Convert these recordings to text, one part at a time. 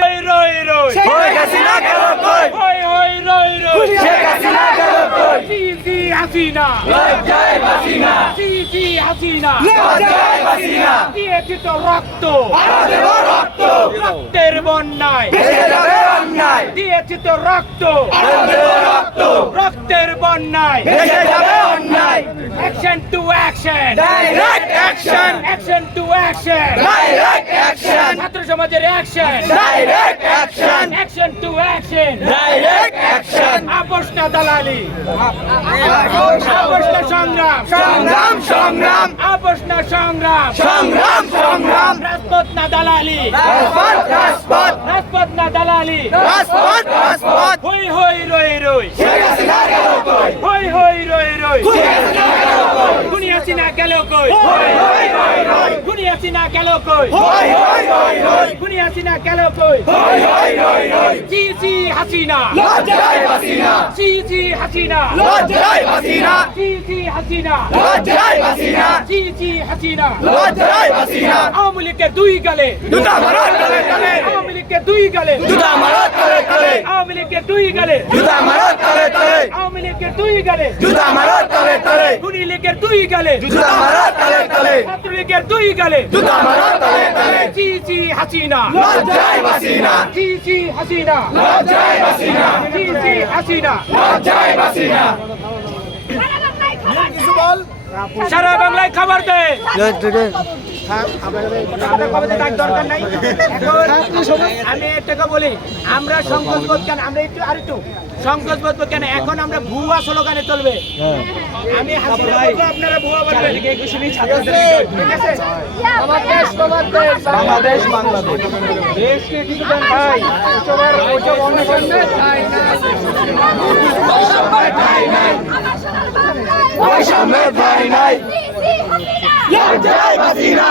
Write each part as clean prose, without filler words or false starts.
রই রই শেখ হাসিনা গেল কই হই হই রই রই শেখ হাসিনা গেল কই সিসি হাসিনা লজ্জায় বাসিনা সিসি হাসিনা লজ্জায় বাসিনা দিয়েছি তো রক্ত আরো দেব রক্ত রক্তের বন্যায় ভেসে যাবে অন্যায় দিয়েছি তো রক্ত আরো দেব রক্ত রক্তের বন্যায় ভেসে যাবে অন্যায় action to action direct action action to action direct action ছাত্র সমাজের action direct action action to action direct action আপোষ না দালালি আপোষ না সংগ্রাম সংগ্রাম সংগ্রাম আপোষ না সংগ্রাম সংগ্রাম সংগ্রাম রাজপথ না দালালি রাজপথ রাজপথ রাজপথ না দালালি রাজপথ রাজপথ হই হই রই রই শেখ হাসিনা গেল কই হই হই রই রই শেখ হাসিনা গেল কই খুনি হাসিনা গেল কই হই হই হই হই খুনি হাসিনা গেল কই হই হই হই হই খুনি হাসিনা গেল কই হই হই হই হই সিসি হাসিনা লজ্জায় বাসিনা সিসি হাসিনা লজ্জায় বাসিনা সিসি হাসিনা লজ্জায় বাসিনা সিসি হাসিনা লজ্জায় বাসিনা আওয়ামী লীগের দুই গালে জুতা মারো তলে তলে আওয়ামী লীগের দুই গালে জুতা মারো তলে তলে আওয়ামী লীগের দুই গালে জুতা মারো তলে তলে আওয়ামী লীগের দুই গালে জুতা মারো তলে তলে খুনি লীগের দুই গালে জুতা মারো তলে তলে ছাত্র লীগের দুই গালে জুতা মারো তলে তলে সিসি হাসিনা লজ্জায় বাসিনা সিসি হাসিনা লজ্জায় বাসিনা সিসি হাসিনা লজ্জায় বাসিনা সারা বাংলায় খাবার দে আমি এটাকে বলি আমরা সংকোচ বোধ কেন আমরা একটু আরেকটু সংকোচ বোধ কেন এখন আমরা ভুয়া স্লোগানে চলবে আমি হাসিনা বলবো, আপনারা ভুয়া বলবেন ঠিক আছে বাংলাদেশ বাংলাদেশ দেশকে কিছু দেন ভাই ওইসব অন্বেষণ বৈষম্যের ঠাঁই নাই লজ্জায় বাসিনা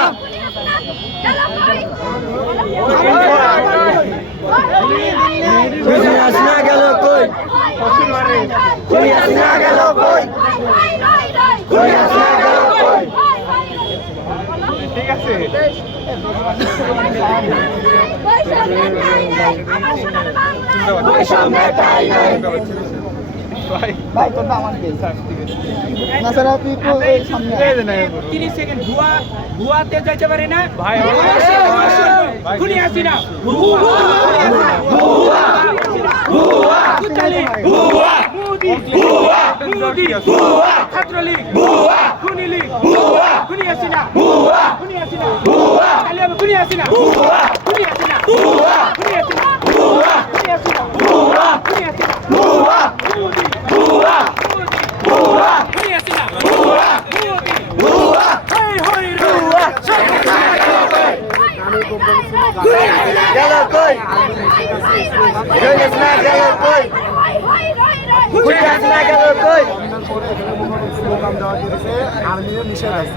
খুনি হাসিনা গেল কই খুনি হাসিনা গেল কই খুনি হাসিনা গেল কই ঠিক আছে বৈষম্যের ঠাঁই নাই ভাই তোর নাম আনতে না স্যার তুই তো এই সামনে আয়। 30 সেকেন্ড ভুয়াতে যাইতে পারে না ভাই খুনি হাসিনা ভুয়া ভুয়া ভুয়া কুতালি ভুয়া মোদি ভুয়া মোদি ভুয়া ছাত্রলীগ ভুয়া খুনি লীগ ভুয়া খুনি হাসিনা ভুয়া খুনি হাসিনা ভুয়া তাহলে হবে খুনি হাসিনা ভুয়া খুনি হাসিনা ভুয়া খুনি হাসিনা ভুয়া খুনি হাসিনা ভুয়া খুনি হাসিনা ভুয়া মোদি ভুয়া মোদি ভুয়া খুনি হাসিনা ভুয়া মোদি ভুয়া হই হই ভুয়া গেল কই খুনি হাসিনা গেল কই খুনি হাসিনা গেল কই স্লোগান দেওয়া দিয়েছে আর্মিও নিষেধ আছে